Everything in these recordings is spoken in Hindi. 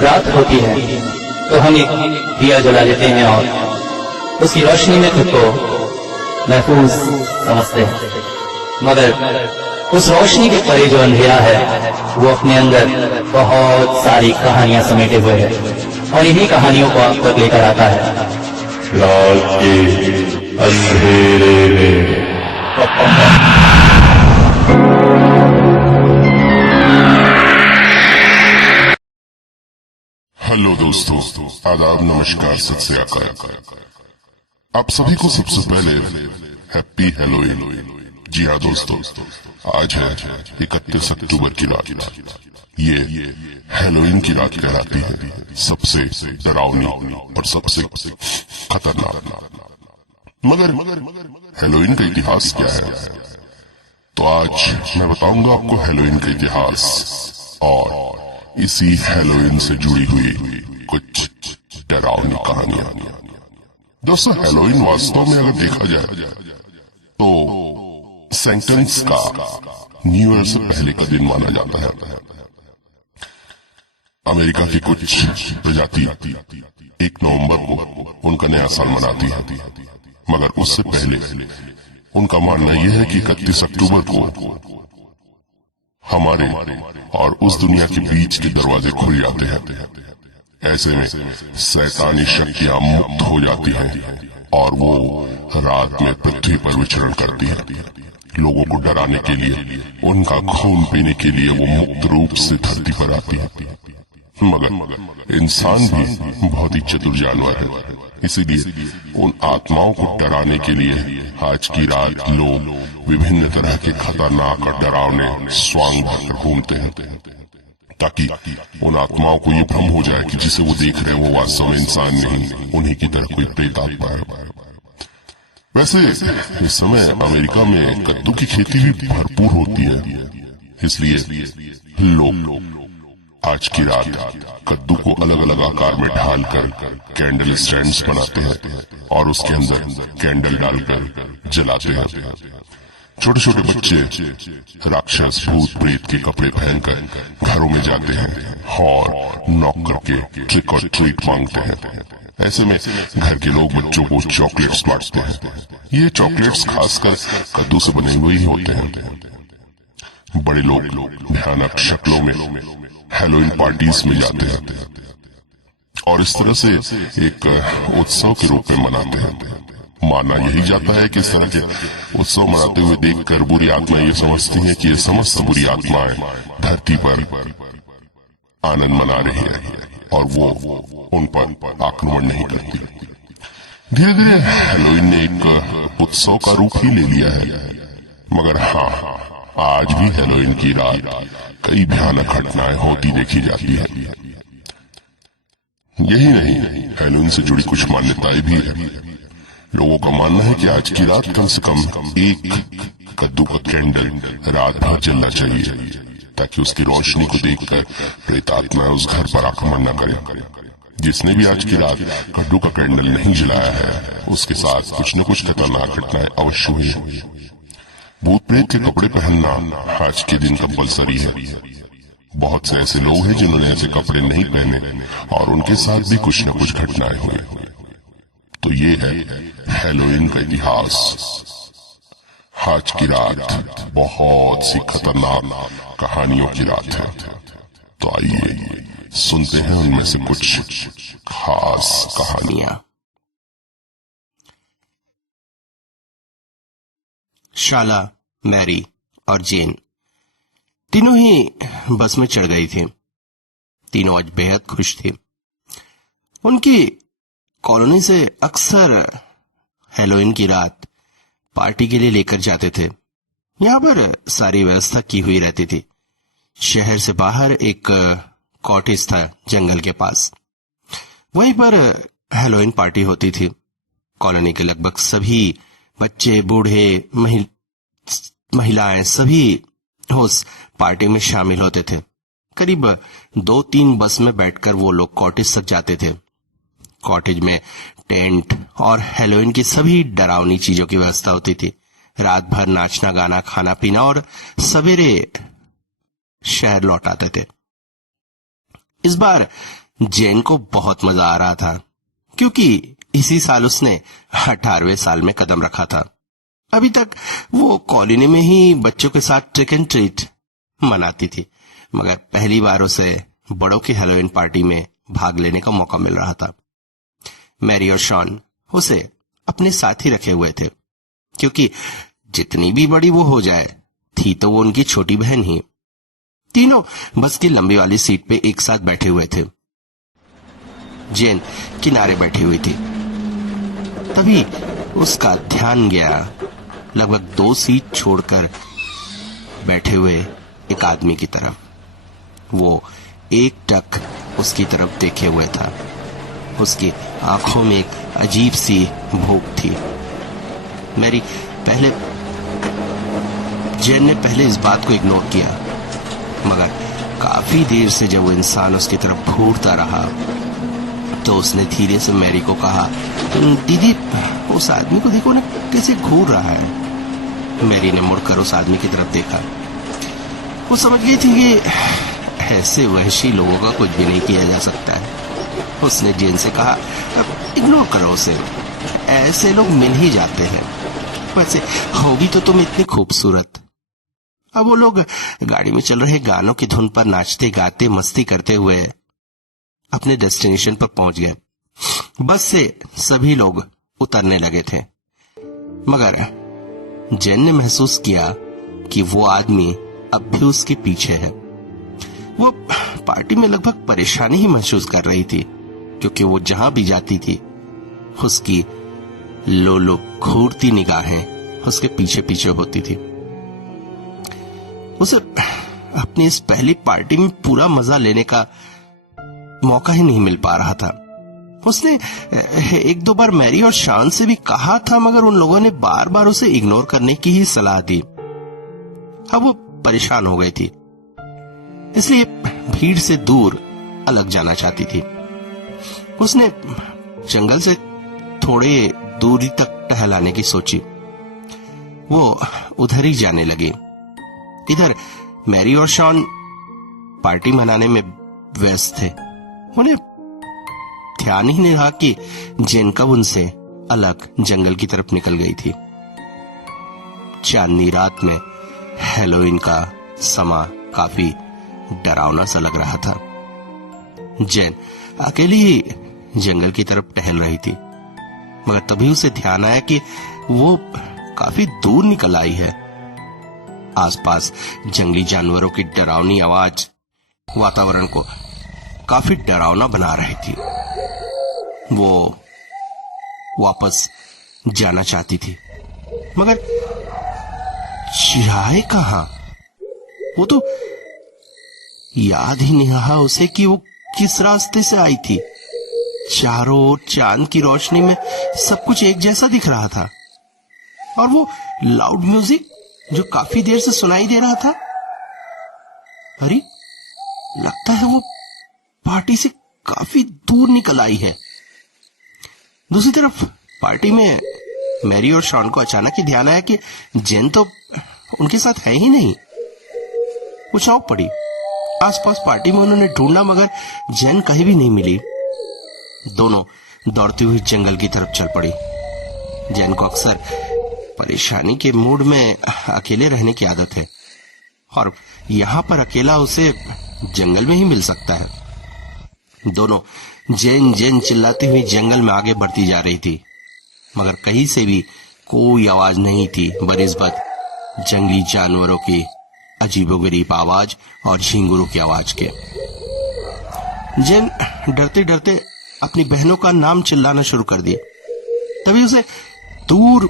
जब रात होती है तो हम एक दिया जला लेते हैं और उसकी रोशनी में खुद को महफूज समझते हैं, मगर उस रोशनी के परे जो अंधेरा है वो अपने अंदर बहुत सारी कहानियां समेटे हुए है और इन्हीं कहानियों को आप तक लेकर आता है रात के अंधेरे में। हेलो दोस्तों, आदाब, नमस्कार, सत श्री अकाल। आप सभी को सबसे पहले हैप्पी हेलोइन। जी हाँ दोस्तों, आज है 31 अक्टूबर की रात। ये हेलोइन की रात कहलाती है, सबसे डरावनी और सबसे खतरनाक। मगर हेलोइन का इतिहास क्या है? तो आज मैं बताऊंगा आपको हेलोइन का इतिहास और इसी हेलोइन से जुड़ी हुई कुछ डरावनी कहानियां। दोस्तों, हेलोइन वास्तव में अगर देखा जाए तो सेंटेंस का न्यू ईयर से पहले का दिन माना जाता है। अमेरिका की कुछ प्रजाति 1 नवंबर को उनका नया साल मनाती है, मगर उससे पहले उनका मानना यह है कि 31 अक्टूबर को हमारे और उस दुनिया के बीच के दरवाजे खुल जाते हैं। ऐसे में शैतानी शक्तियां मुक्त हो जाती हैं और वो रात में पृथ्वी पर विचरण करती है। लोगों को डराने के लिए, उनका खून पीने के लिए वो मुक्त रूप से धरती पर आती है। मगर इंसान भी बहुत ही चतुर जानवर है, इसीलिए उन आत्माओं को डराने के लिए आज की रात लोग विभिन्न तरह के खतरनाक और डरावने स्वांग भरकर घूमते हैं, ताकि उन आत्माओं को ये भ्रम हो जाए कि जिसे वो देख रहे हैं वो वास्तव में इंसान नहीं, उन्हीं की तरह कोई प्रेत आत्मा है। वैसे इस समय अमेरिका में कद्दू की खेती भी भरपूर होती है, इसलिए लोग आज की रात कद्दू को अलग अलग आकार में ढालकर कैंडल स्टैंड्स बनाते हैं और उसके अंदर कैंडल डालकर जलाते हैं। छोटे छोटे बच्चे राक्षस, भूत, प्रेत के कपड़े पहनकर घरों में जाते हैं और नॉक करके ट्रिक और ट्रीट मांगते हैं। ऐसे में घर के लोग बच्चों को चॉकलेट्स बांटते हैं। ये चॉकलेट्स खासकर कद्दू से बने हुए ही होते हैं। बड़े लोग भयानक शक्लों में हेलोइन पार्टीज में जाते हैं और इस तरह से एक उत्सव के रूप में मनाते हैं। माना यही जाता है कि इस तरह के उत्सव मनाते हुए देखकर बुरी आत्माएं ये समझती हैं कि ये समस्त बुरी आत्माएं धरती पर आनंद मना रही है और वो उन पर आक्रमण नहीं करती। धीरे धीरे हेलोइन ने एक उत्सव का रूप ही ले लिया है, मगर हाँ, आज भी हेलोइन की रात कई भयानक घटनाएं होती देखी जाती है। यही नहीं, हेलोइन से जुड़ी कुछ मान्यताएं भी है। लोगों का मानना है कि आज की रात कम से कम एक कद्दू का कैंडल रात भर जलना चाहिए, ताकि उसकी रोशनी को देखकर प्रेत आत्माएं उस घर पर आक्रमण न करें। जिसने भी आज की रात कद्दू का कैंडल नहीं जलाया है, उसके साथ कुछ न कुछ खतरनाक घटनाएं अवश्य हुई। भूत प्रेत के कपड़े पहनना आज के दिन कंपलसरी है। बहुत से ऐसे लोग हैं जिन्होंने ऐसे कपड़े नहीं पहने और उनके साथ भी कुछ न कुछ घटनाएं हुई। तो ये है हेलोइन का इतिहास। आज की रात बहुत सी खतरनाक कहानियों की रात है, तो आइए सुनते हैं उनमें से कुछ खास कहानियां। शाला, मैरी और जेन तीनों ही बस में चढ़ गई थी। तीनों आज बेहद खुश थी। उनकी कॉलोनी से अक्सर हेलोइन की रात पार्टी के लिए लेकर जाते थे। यहाँ पर सारी व्यवस्था की हुई रहती थी। शहर से बाहर एक कॉटेज था जंगल के पास, वहीं पर हेलोइन पार्टी होती थी। कॉलोनी के लगभग सभी बच्चे, बूढ़े, महिलाएं सभी उस पार्टी में शामिल होते थे। करीब 2-3 बस में बैठकर वो लोग कॉटेज तक जाते थे। कॉटेज में टेंट और हेलोइन की सभी डरावनी चीजों की व्यवस्था होती थी। रात भर नाचना, गाना, खाना पीना और सवेरे शहर लौट आते थे। इस बार जेन को बहुत मजा आ रहा था, क्योंकि इसी साल उसने 18वें साल में कदम रखा था। अभी तक वो कॉलोनी में ही बच्चों के साथ ट्रिक एंड ट्रीट मनाती थी, मगर पहली बार उसे बड़ों की हैलोवीन पार्टी में भाग लेने का मौका मिल रहा था। मैरी और शॉन उसे अपने साथ ही रखे हुए थे, क्योंकि जितनी भी बड़ी वो हो जाए, थी तो वो उनकी छोटी बहन ही। तीनों बस की लंबी वाली सीट पे एक साथ बैठे हुए थे। जेन किनारे बैठी हुई थी। तभी उसका ध्यान गया लगभग 2 सीट छोड़कर बैठे हुए एक आदमी की तरफ। वो एक टक उसकी तरफ देखे हुए था। उसकी आंखों में एक अजीब सी भूख थी। जेन ने पहले इस बात को इग्नोर किया, मगर काफी देर से जब वो इंसान उसकी तरफ घूरता रहा तो उसने धीरे से मैरी को कहा, दीदी उस आदमी को देखो ना कैसे घूर रहा है। मैरी ने मुड़कर उस आदमी की तरफ देखा। वो समझ गई थी कि ऐसे वहशी लोगों का कुछ भी नहीं किया जा सकता है। उसने जेन से कहा, इग्नोर करो उसे, ऐसे लोग मिल ही जाते हैं। वैसे होगी तो तुम इतनी खूबसूरत। अब वो लोग गाड़ी में चल रहे गानों की धुन पर नाचते गाते मस्ती करते हुए अपने डेस्टिनेशन पर पहुंच गए। बस से सभी लोग उतरने लगे थे, मगर जेन ने महसूस किया कि वो आदमी अब भी उसके पीछे है। वो पार्टी में लगभग परेशानी ही महसूस कर रही थी, क्योंकि वो जहां भी जाती थी उसकी लो घूरती निगाहें उसके पीछे पीछे होती थी। उसे अपनी इस पहली पार्टी में पूरा मजा लेने का मौका ही नहीं मिल पा रहा था। उसने 1-2 बार मैरी और शान से भी कहा था, मगर उन लोगों ने बार बार उसे इग्नोर करने की ही सलाह दी। अब वो परेशान हो गई थी, इसलिए भीड़ से दूर अलग जाना चाहती थी। उसने जंगल से थोड़े दूरी तक टहलाने की सोची। वो उधर ही जाने लगी। इधर मैरी और शॉन पार्टी मनाने में व्यस्त थे। उन्हें ध्यान ही नहीं रहा कि जेन कब उनसे अलग जंगल की तरफ निकल गई थी। चांदनी रात में हैलोवीन का समा काफी डरावना सा लग रहा था। जेन अकेली ही जंगल की तरफ टहल रही थी, मगर तभी उसे ध्यान आया कि वो काफी दूर निकल आई है। आसपास जंगली जानवरों की डरावनी आवाज वातावरण को काफी डरावना बना रही थी। वो वापस जाना चाहती थी, मगर जाए कहां? वो तो याद ही नहीं रहा उसे कि वो किस रास्ते से आई थी। चारों ओर चांद की रोशनी में सब कुछ एक जैसा दिख रहा था, और वो लाउड म्यूजिक जो काफी देर से सुनाई दे रहा था। अरे लगता है वो पार्टी से काफी दूर निकल आई है। दूसरी तरफ पार्टी में मैरी और शॉन को अचानक ही ध्यान आया कि जेन तो उनके साथ है ही नहीं। वो चौंक पड़ी। आसपास पार्टी में उन्होंने ढूंढा, मगर जेन कहीं भी नहीं मिली। दोनों दौड़ती हुई जंगल की तरफ चल पड़ी। जेन को अक्सर परेशानी के मूड में अकेले रहने की आदत है, और यहां पर अकेला उसे जंगल में ही मिल सकता है। दोनों जेन जेन चिल्लाती हुई जंगल में आगे बढ़ती जा रही थी, मगर कहीं से भी कोई आवाज नहीं थी बनिस्बत जंगली जानवरों की अजीबोगरीब आवाज और झिंगुरों की आवाज के। जेन डरते डरते अपनी बहनों का नाम चिल्लाना शुरू कर दिया। तभी उसे दूर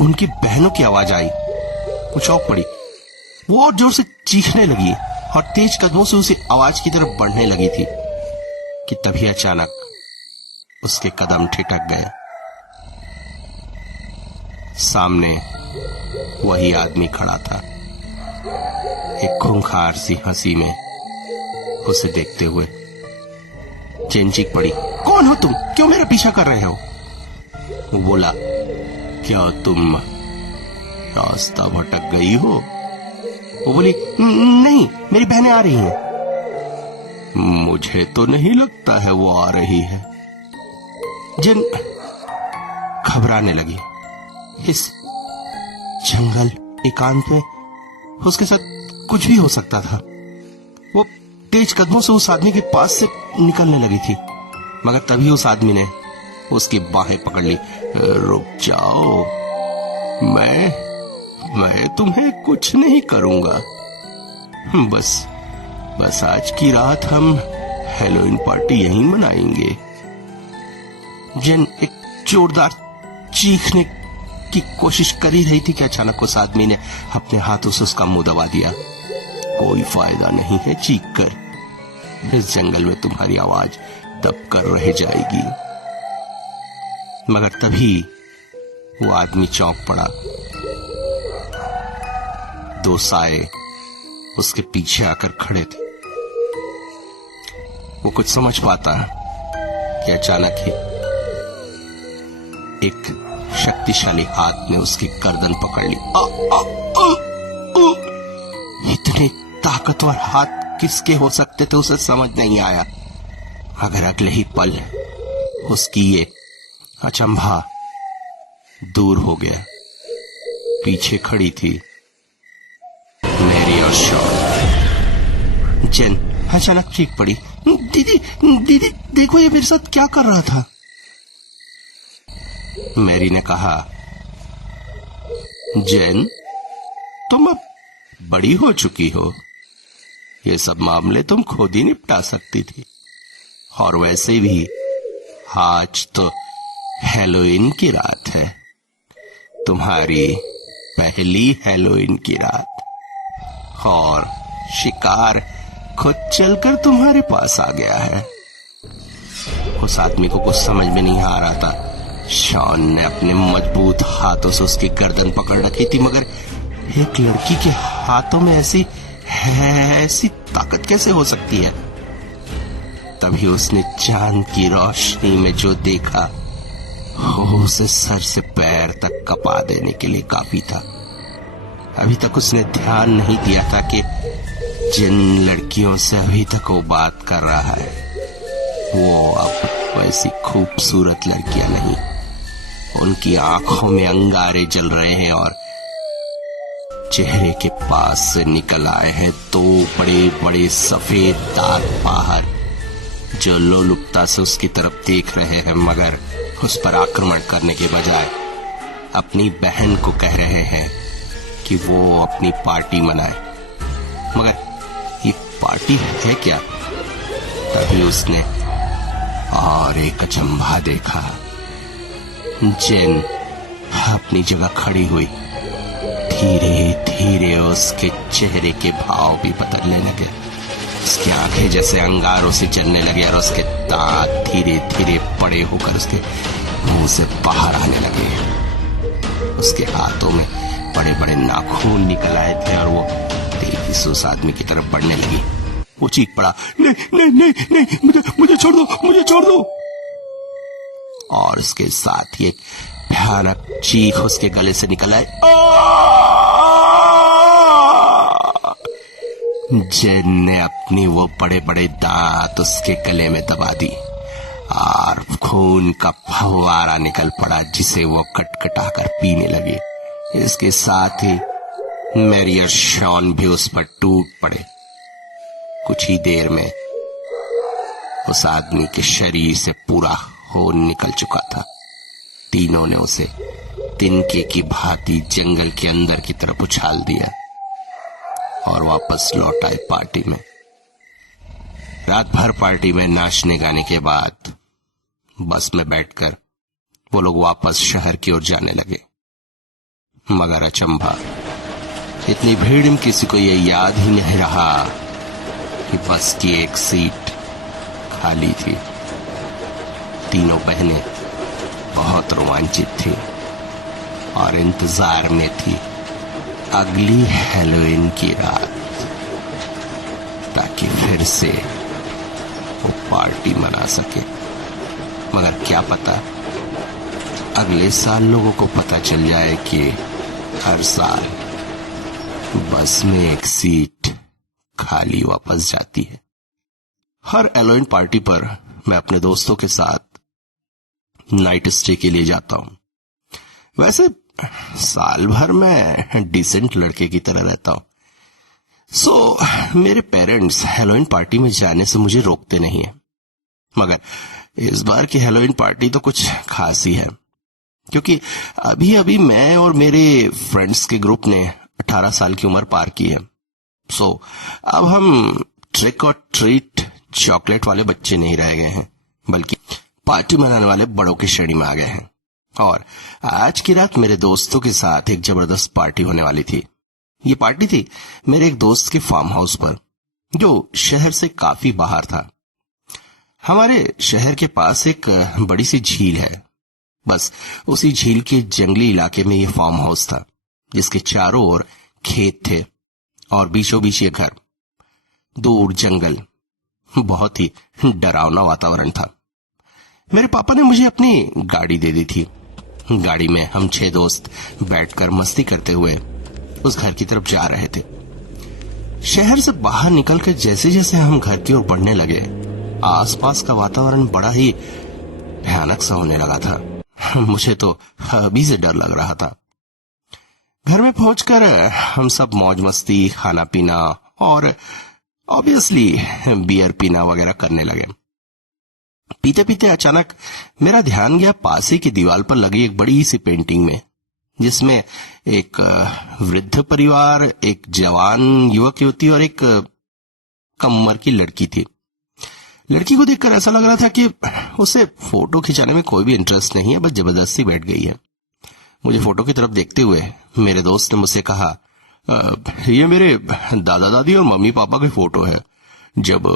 उनकी बहनों की आवाज आई। वो चौंक पड़ी। वो और जोर से चीखने लगी और तेज कदमों से उसी आवाज की तरफ बढ़ने लगी थी कि तभी अचानक उसके कदम ठिठक गए। सामने वही आदमी खड़ा था, एक खूंखार सी हंसी में उसे देखते हुए। जेन चीख पड़ी, कौन हो तुम? क्यों मेरा पीछा कर रहे हो? वो बोला, क्या तुम रास्ता भटक गई हो? वो बोली, नहीं, मेरी बहनें आ रही हैं। मुझे तो नहीं लगता है वो आ रही है। जेन घबराने लगी। इस जंगल एकांत में उसके साथ कुछ भी हो सकता था। वो तेज कदमों से उस आदमी के पास से निकलने लगी थी, मगर तभी उस आदमी ने उसकी बाहें पकड़ ली। रुक जाओ, मैं तुम्हें कुछ नहीं करूंगा। बस आज की रात हम हैलोवीन पार्टी यहीं मनाएंगे। जेन एक जोरदार चीखने की कोशिश कर ही रही थी कि अचानक उस आदमी ने अपने हाथों से उसका मुंह दबा दिया। कोई फायदा नहीं है चीख कर, इस जंगल में तुम्हारी आवाज दब कर रह जाएगी। मगर तभी वो आदमी चौंक पड़ा। दो साए उसके पीछे आकर खड़े थे। वो कुछ समझ पाता कि अचानक ही एक शक्तिशाली हाथ ने उसकी गर्दन पकड़ ली। इतने ताकतवर हाथ किसके हो सकते थे उसे समझ नहीं आया, मगर अगले ही पल उसकी ये अचंभा दूर हो गया। पीछे खड़ी थी मैरी और शॉन। जेन अचानक चीख पड़ी, दीदी देखो ये मेरे साथ क्या कर रहा था। मैरी ने कहा, जेन तुम अब बड़ी हो चुकी हो, ये सब मामले तुम खुद ही निपटा सकती थी। और वैसे भी आज तो हैलोवीन की रात है, तुम्हारी पहली हैलोवीन की रात, और शिकार खुद चलकर तुम्हारे पास आ गया है। उस आदमी को कुछ समझ में नहीं आ रहा था। शॉन ने अपने मजबूत हाथों से उसकी गर्दन पकड़ रखी थी, मगर एक लड़की के हाथों में ऐसी ताकत कैसे हो सकती है। तभी उसने चांद की रोशनी में जो देखा वो उसे सर से पैर तक कपा देने के लिए काफी था। अभी तक उसने ध्यान नहीं दिया था कि जिन लड़कियों से अभी तक वो बात कर रहा है वो अब वैसी खूबसूरत लड़कियां नहीं। उनकी आंखों में अंगारे जल रहे हैं और चेहरे के पास से निकल आए हैं दो बड़े बड़े सफेद दाग बाहर, जो लोलुपता से उसकी तरफ देख रहे हैं, मगर उस पर आक्रमण करने के बजाय अपनी बहन को कह रहे हैं कि वो अपनी पार्टी मनाए। मगर ये पार्टी है क्या? तभी उसने और एक अचंभा देखा। जेन अपनी जगह खड़ी हुई। धीरे धीरे उसके चेहरे के भाव भी बदलने लगे। उसकी आंखें जैसे अंगारों से जलने लगे और उसके दांत धीरे धीरे बड़े होकर उसके मुंह से बाहर आने लगे। उसके हाथों में बड़े बड़े नाखून निकल आए थे और वो तेजी से उस आदमी की तरफ बढ़ने लगी। वो चीख पड़ा, नहीं नहीं नहीं, मुझे छोड़ दो, मुझे छोड़ दो। और उसके साथ ही एक भयानक चीख उसके गले से निकल आई। जेन ने अपनी वो बड़े बड़े दांत उसके गले में दबा दी और खून का फव्वारा निकल पड़ा, जिसे वो कटकटाकर पीने लगी। इसके साथ ही मैरी और शॉन भी उस पर टूट पड़े। कुछ ही देर में उस आदमी के शरीर से पूरा खून निकल चुका था। तीनों ने उसे तिनके की भांति जंगल के अंदर की तरफ उछाल दिया और वापस लौट आए पार्टी में। रात भर पार्टी में नाचने गाने के बाद बस में बैठकर वो लोग वापस शहर की ओर जाने लगे। मगर अचंभा, इतनी भीड़ में किसी को ये याद ही नहीं रहा कि बस की एक सीट खाली थी। तीनों बहनें बहुत रोमांचित थी और इंतजार में थी अगली हैलोवीन की रात, ताकि फिर से वो पार्टी मना सके। मगर क्या पता अगले साल लोगों को पता चल जाए कि हर साल बस में एक सीट खाली वापस जाती है। हर हैलोवीन पार्टी पर मैं अपने दोस्तों के साथ नाइट स्टे के लिए जाता हूं। वैसे साल भर मैं डिसेंट लड़के की तरह रहता हूं, सो मेरे पेरेंट्स हैलोवीन पार्टी में जाने से मुझे रोकते नहीं है। मगर इस बार की हैलोवीन पार्टी तो कुछ खास ही है, क्योंकि अभी अभी मैं और मेरे फ्रेंड्स के ग्रुप ने 18 साल की उम्र पार की है। सो अब हम ट्रिक और ट्रीट चॉकलेट वाले बच्चे नहीं रह गए हैं, बल्कि पार्टी मनाने वाले बड़ों की श्रेणी में आ गए हैं। और आज की रात मेरे दोस्तों के साथ एक जबरदस्त पार्टी होने वाली थी। ये पार्टी थी मेरे एक दोस्त के फार्म हाउस पर, जो शहर से काफी बाहर था। हमारे शहर के पास एक बड़ी सी झील है। बस उसी झील के जंगली इलाके में ये फार्म हाउस था, जिसके चारों ओर खेत थे और बीचों बीच ये घर। दूर जंगल, बहुत ही डरावना वातावरण था। मेरे पापा ने मुझे अपनी गाड़ी दे दी थी। गाड़ी में हम 6 दोस्त बैठकर मस्ती करते हुए उस घर की तरफ जा रहे थे। शहर से बाहर निकलकर जैसे जैसे हम घर की ओर बढ़ने लगे, आसपास का वातावरण बड़ा ही भयानक सा होने लगा था। मुझे तो अभी से डर लग रहा था। घर में पहुंचकर हम सब मौज मस्ती, खाना पीना और ऑब्वियसली बियर पीना वगैरह करने लगे। पीते पीते अचानक मेरा ध्यान गया पास ही की दीवार पर लगी एक बड़ी सी पेंटिंग में, जिसमें एक वृद्ध परिवार, एक जवान युवक युवती और एक कम उम्र की लड़की थी। लड़की को देखकर ऐसा लग रहा था कि उसे फोटो खिंचाने में कोई भी इंटरेस्ट नहीं है, बस जबरदस्ती बैठ गई है। मुझे फोटो की तरफ देखते हुए मेरे दोस्त ने मुझसे कहा, ये मेरे दादा दादी और मम्मी पापा की फोटो है। जब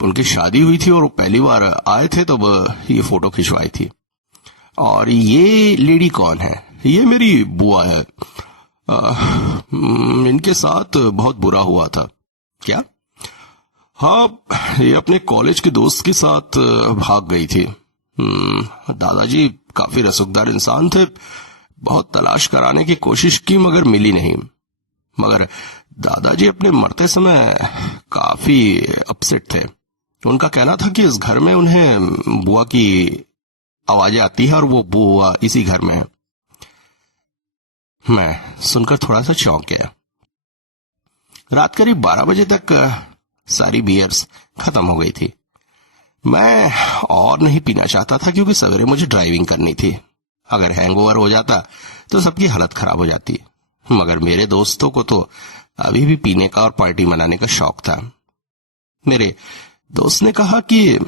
उनकी शादी हुई थी और वो पहली बार आए थे तब ये फोटो खिंचवाई थी। और ये लेडी कौन है? ये मेरी बुआ है। इनके साथ बहुत बुरा हुआ था। क्या? हाँ, ये अपने कॉलेज के दोस्त के साथ भाग गई थी। दादाजी काफी रसूखदार इंसान थे। बहुत तलाश कराने की कोशिश की मगर मिली नहीं। मगर दादाजी अपने मरते समय काफी अपसेट थे। उनका कहना था कि इस घर में उन्हें बुआ की आवाजें आती है और वो बुआ इसी घर में है। मैं सुनकर थोड़ा सा चौंक गया। रात करीब 12 बजे तक सारी बियर्स खत्म हो गई थी। मैं और नहीं पीना चाहता था, क्योंकि सवेरे मुझे ड्राइविंग करनी थी। अगर हैंगओवर हो जाता तो सबकी हालत खराब हो जाती। मगर मेरे दोस्तों को तो अभी भी पीने का और पार्टी मनाने का शौक था। मेरे दोस्त ने कहा कि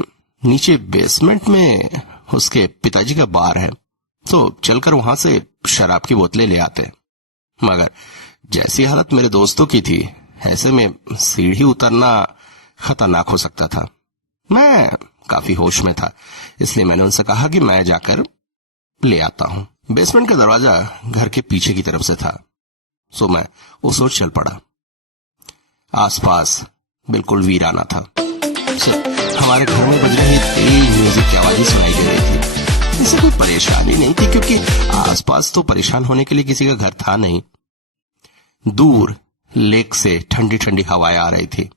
नीचे बेसमेंट में उसके पिताजी का बार है, तो चलकर वहां से शराब की बोतलें ले आते। मगर जैसी हालत मेरे दोस्तों की थी, ऐसे में सीढ़ी उतरना खतरनाक हो सकता था। मैं काफी होश में था, इसलिए मैंने उनसे कहा कि मैं जाकर ले आता हूं। बेसमेंट का दरवाजा घर के पीछे की तरफ से था, सो मैं उस ओर चल पड़ा। आसपास बिल्कुल वीराना था। हमारे घर में बज रही तेज म्यूजिक की आवाजें सुनाई दे रही थी। इससे कोई परेशानी नहीं थी, क्योंकि आसपास तो परेशान होने के लिए किसी का घर था नहीं। दूर लेक से ठंडी ठंडी हवाएं आ रही थी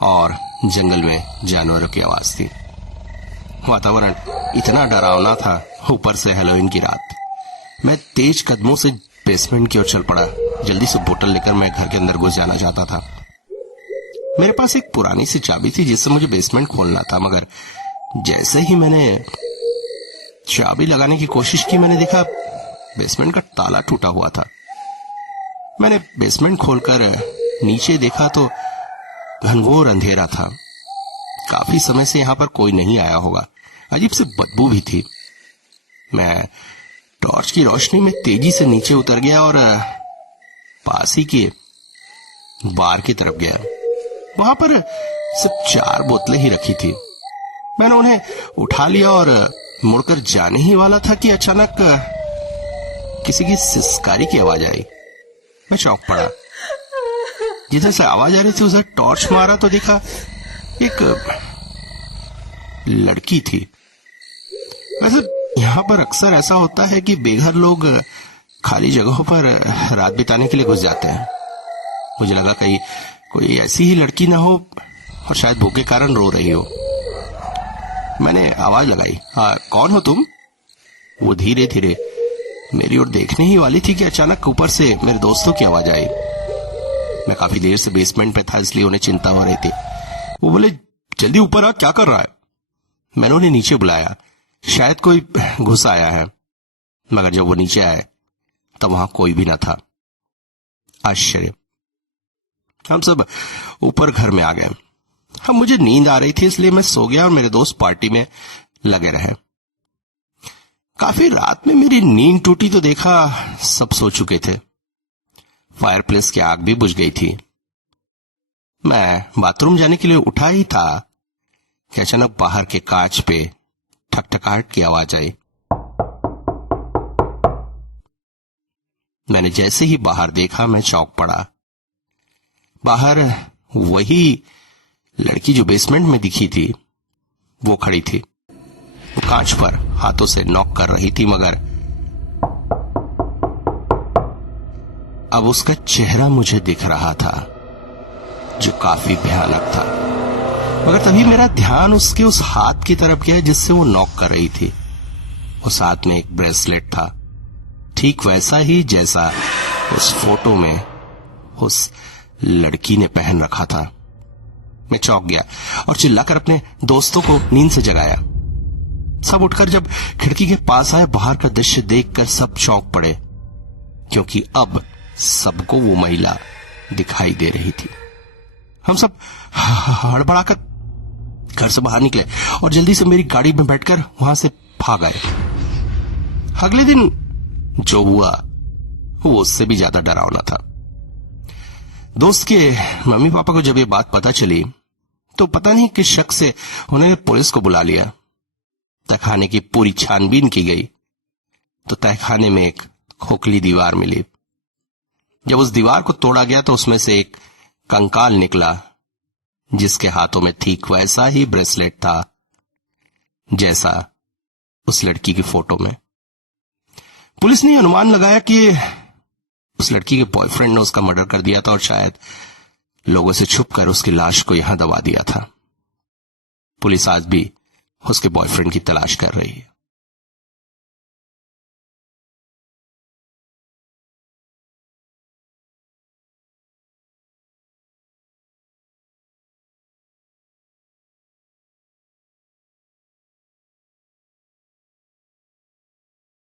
और जंगल में जानवरों की आवाज थी। वातावरण इतना डरावना था, ऊपर से हैलोवीन की रात। मैं तेज कदमों से बेसमेंट की ओर चल पड़ा। जल्दी से बोतल लेकर मैं घर के अंदर घुस जाना चाहता था। मेरे पास एक पुरानी सी चाबी थी जिससे मुझे बेसमेंट खोलना था, मगर जैसे ही मैंने चाबी लगाने की कोशिश की, मैंने देखा बेसमेंट का ताला टूटा हुआ था। मैंने बेसमेंट खोलकर नीचे देखा तो घनघोर अंधेरा था। काफी समय से यहां पर कोई नहीं आया होगा। अजीब सी बदबू भी थी। मैं टॉर्च की रोशनी में तेजी से नीचे उतर गया और पास ही के बार की तरफ गया। वहां पर सिर्फ 4 बोतलें ही रखी थी। मैंने उन्हें उठा लिया और मुड़कर जाने ही वाला था कि अचानक किसी की सिसकारी की आवाज आई। मैं चौंक पड़ा। जिधर से आवाज आ रही थी उधर टॉर्च मारा तो देखा एक लड़की थी। वैसे यहाँ पर अक्सर ऐसा होता है कि बेघर लोग खाली जगहों पर रात बिताने के लिए घुस जाते हैं। मुझे लगा कहीं कोई ऐसी ही लड़की ना हो और शायद भूख के कारण रो रही हो। मैंने आवाज लगाई, हाँ कौन हो तुम? वो धीरे धीरे मेरी ओर देखने ही वाली थी कि अचानक ऊपर से मेरे दोस्तों की आवाज आई। मैं काफी देर से बेसमेंट पे था, इसलिए उन्हें चिंता हो रही थी। वो बोले, जल्दी ऊपर आ, क्या कर रहा है? मैंने उन्हें नीचे बुलाया, शायद कोई घुस आया है। मगर जब वो नीचे आए तब वहां कोई भी न था। आश्चर्य। हम सब ऊपर घर में आ गए। अब मुझे नींद आ रही थी, इसलिए मैं सो गया और मेरे दोस्त पार्टी में लगे रहे। काफी रात में मेरी नींद टूटी तो देखा सब सो चुके थे। फायरप्लेस की आग भी बुझ गई थी। मैं बाथरूम जाने के लिए उठा ही था कि अचानक बाहर के कांच पे ठकठकाहट की आवाज आई। मैंने जैसे ही बाहर देखा मैं चौंक पड़ा। बाहर वही लड़की जो बेसमेंट में दिखी थी वो खड़ी थी। वो कांच पर हाथों से नॉक कर रही थी, मगर अब उसका चेहरा मुझे दिख रहा था जो काफी भयानक था। मगर तभी मेरा ध्यान उसके उस हाथ की तरफ गया जिससे वो नॉक कर रही थी। उस हाथ में एक ब्रेसलेट था, ठीक वैसा ही जैसा उस फोटो में उस लड़की ने पहन रखा था। मैं चौंक गया और चिल्लाकर अपने दोस्तों को नींद से जगाया। सब उठकर जब खिड़की के पास आए, बाहर का दृश्य देखकर सब चौंक पड़े, क्योंकि अब सबको वो महिला दिखाई दे रही थी। हम सब हड़बड़ाकर घर से बाहर निकले और जल्दी से मेरी गाड़ी में बैठकर वहां से भाग आए। अगले दिन जो हुआ वो उससे भी ज्यादा डरावना था। दोस्त के मम्मी पापा को जब ये बात पता चली तो पता नहीं किस शक से उन्होंने पुलिस को बुला लिया। तहखाने की पूरी छानबीन की गई तो तहखाने में एक खोखली दीवार मिली। जब उस दीवार को तोड़ा गया तो उसमें से एक कंकाल निकला जिसके हाथों में ठीक वैसा ही ब्रेसलेट था जैसा उस लड़की की फोटो में। पुलिस ने अनुमान लगाया कि उस लड़की के बॉयफ्रेंड ने उसका मर्डर कर दिया था और शायद लोगों से छुपकर उसकी लाश को यहां दबा दिया था। पुलिस आज भी उसके बॉयफ्रेंड की तलाश कर रही है।